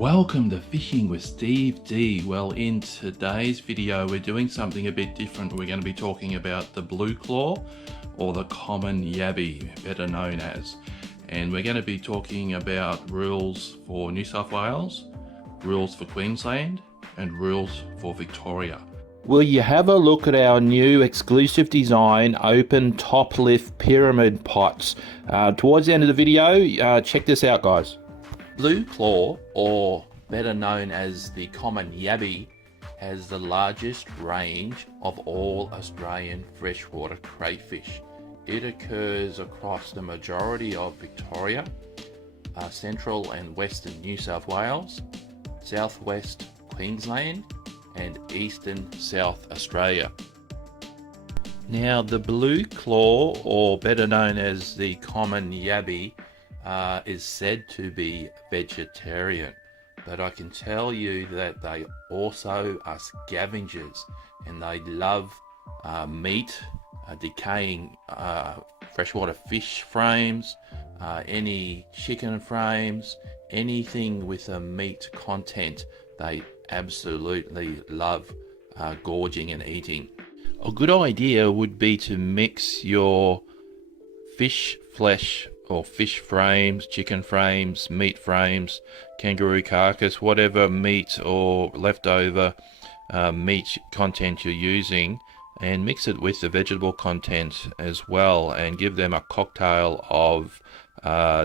Welcome to Fishing with Steve D. Well, in today's video we're doing something a bit different. We're going to be talking about the blue claw, or the common yabby, better known as. And we're going to be talking about rules for New South Wales, rules for Queensland, and rules for Victoria. Will you have a look at our new exclusive design open top lift pyramid pots? Towards the end of the video, check this out, guys. Blue claw, or better known as the common yabby, has the largest range of all Australian freshwater crayfish. It occurs across the majority of Victoria, central and western New South Wales, southwest Queensland, and eastern South Australia. Now, the blue claw, or better known as the common yabby, is said to be vegetarian, but I can tell you that they also are scavengers, and they love meat, decaying freshwater fish frames, any chicken frames, anything with a meat content. They absolutely love gorging and eating. A good idea would be to mix your fish flesh or fish frames, chicken frames, meat frames, kangaroo carcass, whatever meat or leftover meat content you're using, and mix it with the vegetable content as well, and give them a cocktail of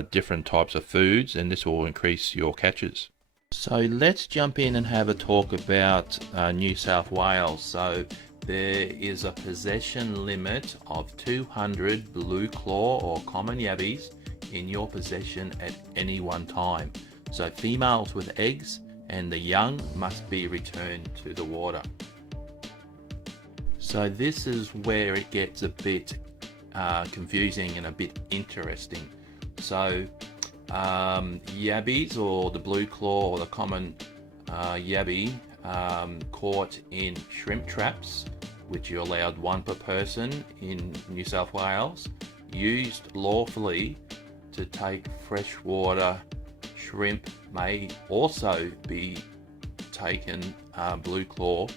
different types of foods, and this will increase your catches. So let's jump in and have a talk about New South Wales. So there is a possession limit of 200 blue claw or common yabbies in your possession at any one time. So females with eggs and the young must be returned to the water. So this is where it gets a bit confusing and a bit interesting. So yabbies, or the blue claw or the common yabby, caught in shrimp traps, which you're allowed one per person in New South Wales, used lawfully to take freshwater shrimp, may also be taken blue claw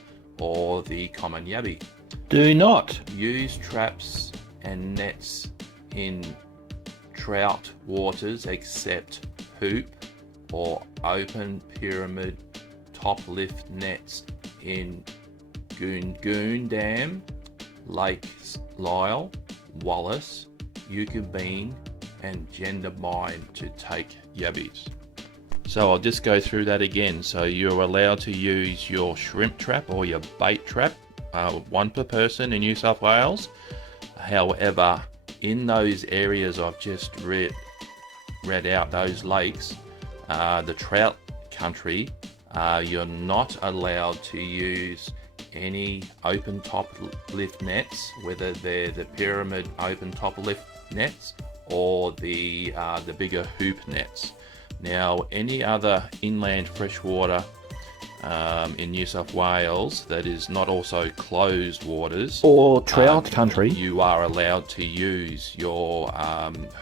or the common yabby. Do not use traps and nets in trout waters except hoop or open pyramid top lift nets in Goon Dam, Lakes Lyell, Wallace, Yucca Bean, and Gender Mine to take yabbies. So I'll just go through that again. So you're allowed to use your shrimp trap or your bait trap, one per person in New South Wales. However, in those areas I've just read out, those lakes, the trout country, you're not allowed to use any open top lift nets, whether they're the pyramid open top lift nets or the bigger hoop nets. Now, any other inland freshwater in New South Wales that is not also closed waters or trout country, you are allowed to use your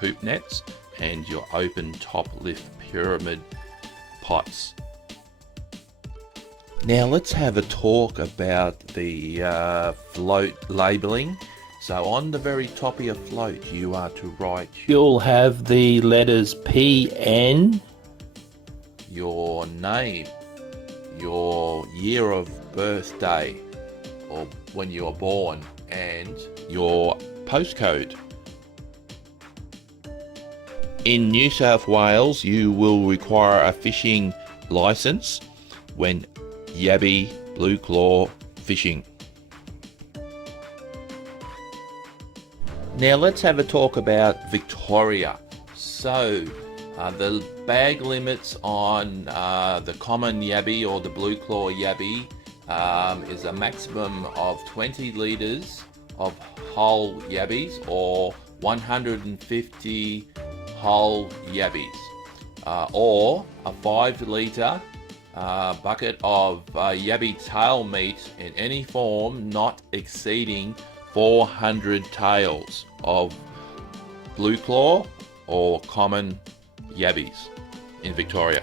hoop nets and your open top lift pyramid pots. Now let's have a talk about the float labelling. So on the very top of your float, you are to write, you'll have the letters PN, your name, your year of birthday or when you were born, and your postcode. In New South Wales, you will require a fishing license when yabby blue claw fishing. Now let's have a talk about Victoria. So the bag limits on the common yabby or the blue claw yabby is a maximum of 20 litres of whole yabbies or 150 whole yabbies, or a 5 litre bucket of yabby tail meat in any form not exceeding 400 tails of blue claw or common yabbies in Victoria.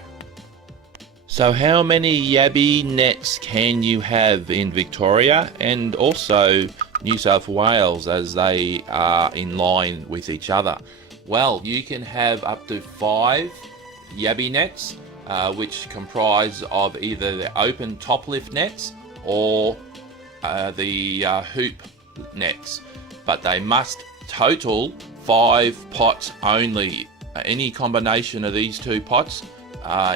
So how many yabby nets can you have in Victoria and also New South Wales, as they are in line with each other? Well, you can have up to 5 yabby nets, which comprise of either the open top lift nets or the hoop nets, but they must total 5 pots only. Any combination of these 2 pots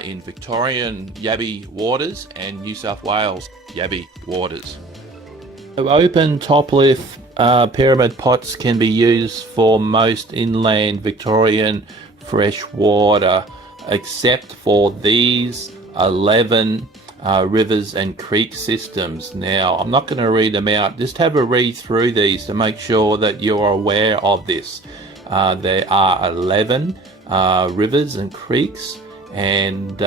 in Victorian yabby waters and New South Wales yabby waters. Open top lift pyramid pots can be used for most inland Victorian freshwater, except for these 11 rivers and creek systems. Now, I'm not going to read them out, just have a read through these to make sure that you're aware of this. There are 11 rivers and creeks, and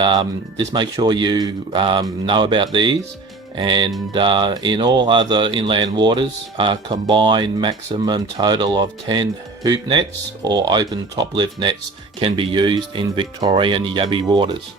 just make sure you know about these. And in all other inland waters, combined maximum total of 10 hoop nets or open top lift nets can be used in Victorian yabby waters.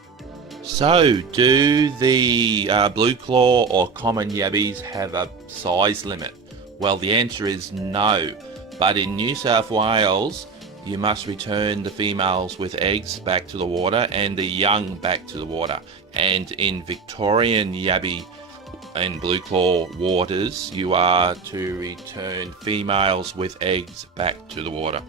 So, do the blue claw or common yabbies have a size limit? Well, the answer is no, but in New South Wales you must return the females with eggs back to the water and the young back to the water. And in Victorian yabby and blue claw waters, you are to return females with eggs back to the water.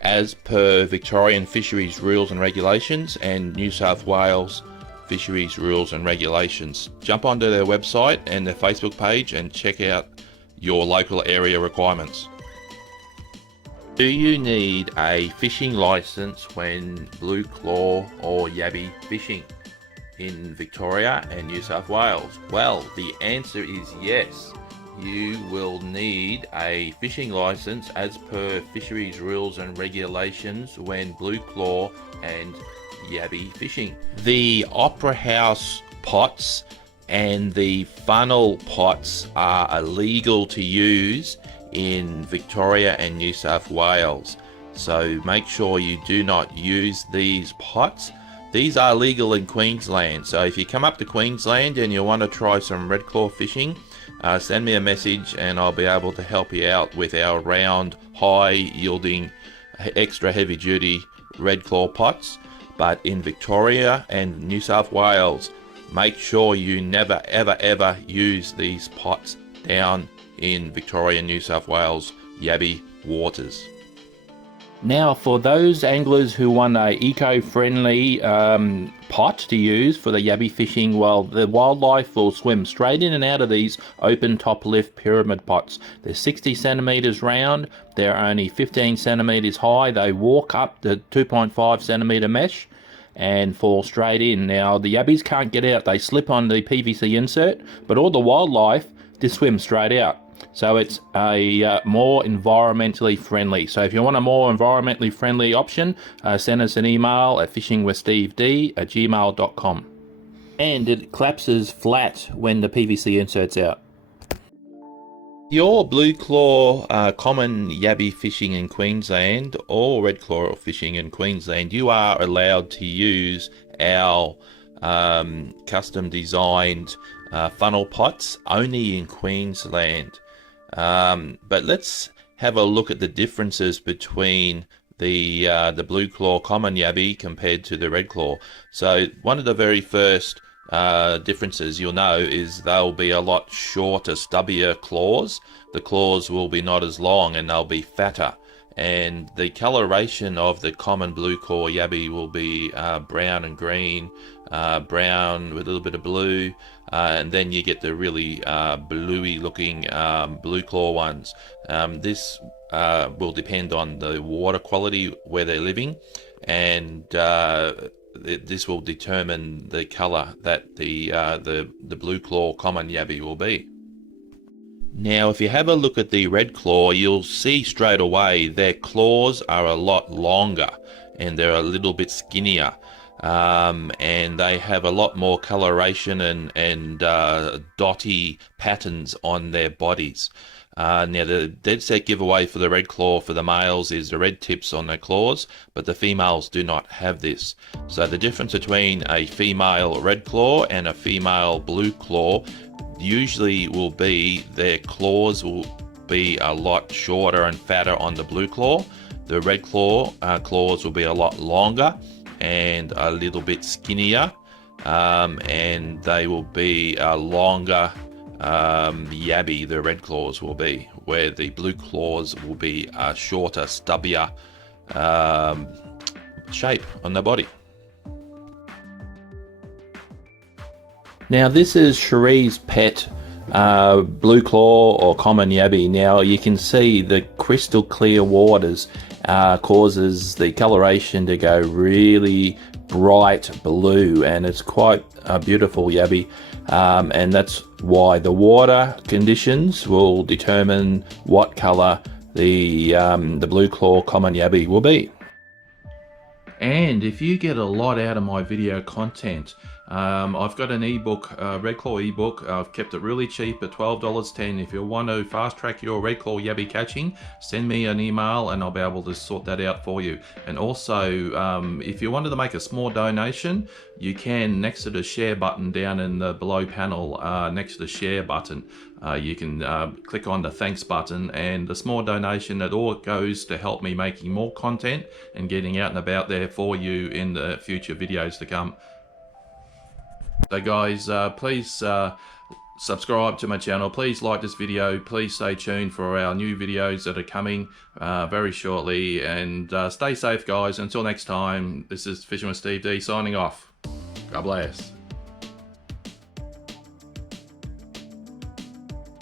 As per Victorian fisheries rules and regulations and New South Wales fisheries rules and regulations, jump onto their website and their Facebook page and check out your local area requirements. Do you need a fishing license when blue claw or yabby fishing in Victoria and New South Wales? Well, the answer is yes. You will need a fishing license as per fisheries rules and regulations when blue claw and yabby fishing. The opera house pots and the funnel pots are illegal to use in Victoria and New South Wales, so make sure you do not use these pots. These are legal in Queensland, so if you come up to Queensland and you want to try some redclaw fishing, send me a message and I'll be able to help you out with our round, high yielding, extra heavy duty redclaw pots. But in Victoria and New South Wales, make sure you never ever use these pots down in Victoria and New South Wales yabby waters. Now, for those anglers who want a eco-friendly pot to use for the yabby fishing, well, the wildlife will swim straight in and out of these open top lift pyramid pots. They're 60 centimeters round, they're only 15 centimeters high, they walk up the 2.5 centimeter mesh and fall straight in. Now, the yabbies can't get out, they slip on the PVC insert, but all the wildlife just swim straight out. So it's a more environmentally friendly. So if you want a more environmentally friendly option, send us an email at fishingwithsteved@gmail.com. And it collapses flat when the PVC insert's out. Your blue claw common yabby fishing in Queensland or red claw fishing in Queensland, you are allowed to use our custom designed funnel pots only in Queensland. But let's have a look at the differences between the blue claw common yabby compared to the red claw. So one of the very first differences you'll know is they'll be a lot shorter, stubbier claws. The claws will be not as long and they'll be fatter. And the coloration of the common blue claw yabby will be brown and green, brown with a little bit of blue, and then you get the really bluey looking blue claw ones. This will depend on the water quality where they're living, and this will determine the color that the blue claw common yabby will be. Now, if you have a look at the red claw, you'll see straight away their claws are a lot longer and they're a little bit skinnier, and they have a lot more coloration and dotty patterns on their bodies. Now the dead set giveaway for the red claw for the males is the red tips on their claws, but the females do not have this. So the difference between a female red claw and a female blue claw usually will be their claws will be a lot shorter and fatter on the blue claw. The red claw claws will be a lot longer and a little bit skinnier, and they will be longer yabby, the red claws will be, where the blue claws will be a shorter, stubbier shape on the body. Now this is Cherie's pet blue claw or common yabby. Now you can see the crystal clear waters causes the coloration to go really bright blue, and it's quite a beautiful yabby, and that's why the water conditions will determine what color the blue claw common yabby will be. And if you get a lot out of my video content, I've got an ebook, red claw ebook. I've kept it really cheap at $12.10. If you want to fast track your red claw yabby catching, send me an email and I'll be able to sort that out for you. And also, if you wanted to make a small donation, you can, next to the share button down in the below panel, next to the share button, you can click on the thanks button, and the small donation, it all goes to help me making more content and getting out and about there for you in the future videos to come. So guys, please subscribe to my channel, please like this video, please stay tuned for our new videos that are coming very shortly, and stay safe guys. Until next time, this is Fishing with Steve D signing off. God bless.